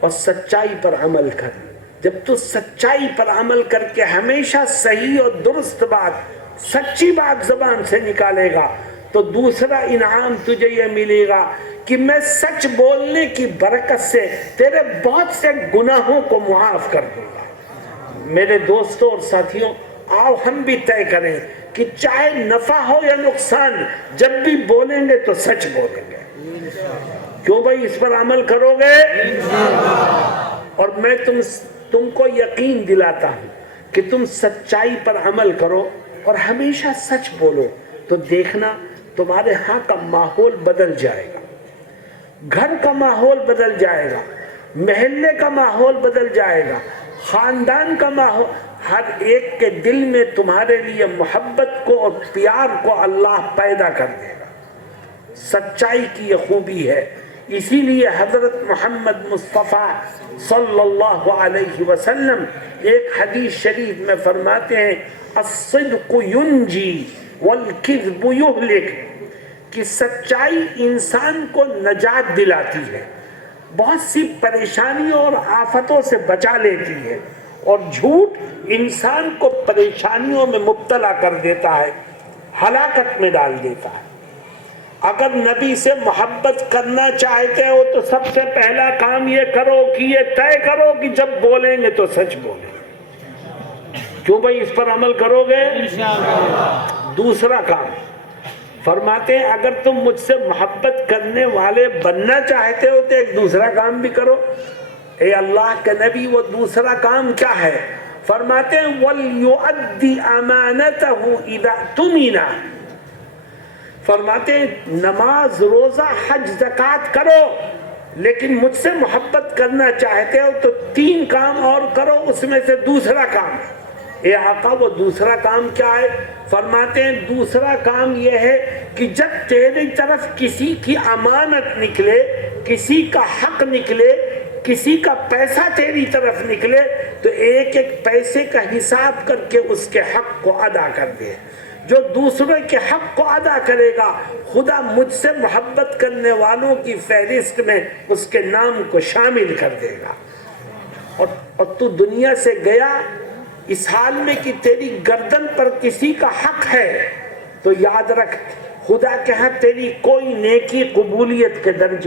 اور سچائی پر عمل کر. جب تو سچائی پر عمل کر کے ہمیشہ صحیح اور درست بات، سچی بات زبان سے نکالے گا تو دوسرا انعام تجھے یہ ملے گا کہ میں سچ بولنے کی برکت سے تیرے بہت سے گناہوں کو معاف کر دوں گا. میرے دوستوں اور ساتھیوں، آؤ ہم بھی طے کریں کہ چاہے نفع ہو یا نقصان، جب بھی بولیں گے تو سچ بولیں گے. کیوں بھائی، اس پر عمل کرو گے؟ اور میں تم کو یقین دلاتا ہوں کہ تم سچائی پر عمل کرو اور ہمیشہ سچ بولو تو دیکھنا تمہارے ہاں کا ماحول بدل جائے گا، گھر کا ماحول بدل جائے گا، محلے کا ماحول بدل جائے گا، خاندان کا ماحول. ہر ایک کے دل میں تمہارے لیے محبت کو اور پیار کو اللہ پیدا کر دے گا. سچائی کی یہ خوبی ہے. اسی لیے حضرت محمد مصطفیٰ صلی اللہ علیہ وسلم ایک حدیث شریف میں فرماتے ہیں الصدق ینجی والکذب یہلک، کہ سچائی انسان کو نجات دلاتی ہے، بہت سی پریشانیوں اور آفتوں سے بچا لیتی ہے، اور جھوٹ انسان کو پریشانیوں میں مبتلا کر دیتا ہے، ہلاکت میں ڈال دیتا ہے. اگر نبی سے محبت کرنا چاہتے ہو تو سب سے پہلا کام یہ کرو کہ یہ طے کرو کہ جب بولیں گے تو سچ بولیں. کیوں بھائی، اس پر عمل کرو گے؟ دوسرا کام فرماتے ہیں اگر تم مجھ سے محبت کرنے والے بننا چاہتے ہو تو ایک دوسرا کام بھی کرو. اے اللہ کے نبی، وہ دوسرا کام کیا ہے؟ فرماتے ہیں وَلْيُؤَدِّ أَمَانَتَهُ إِذَا اؤْتُمِنَ. فرماتے ہیں نماز، روزہ، حج، زکوٰۃ کرو، لیکن مجھ سے محبت کرنا چاہتے ہو تو 3 کام اور کرو، اس میں سے دوسرا کام. اے آقا، وہ دوسرا کام کیا ہے؟ فرماتے ہیں دوسرا کام یہ ہے کہ جب تیری طرف کسی کی امانت نکلے، کسی کا حق نکلے، کسی کا پیسہ تیری طرف نکلے تو ایک ایک پیسے کا حساب کر کے اس کے حق کو ادا کر دے. جو دوسرے کے حق کو ادا کرے گا، خدا مجھ سے محبت کرنے والوں کی فہرست میں اس کے نام کو شامل کر دے گا. اور تو دنیا سے گیا اس حال میں کہ تیری گردن پر کسی کا حق ہے تو یاد رکھ خدا کے ہاں تیری کوئی نیکی قبولیت کے درجے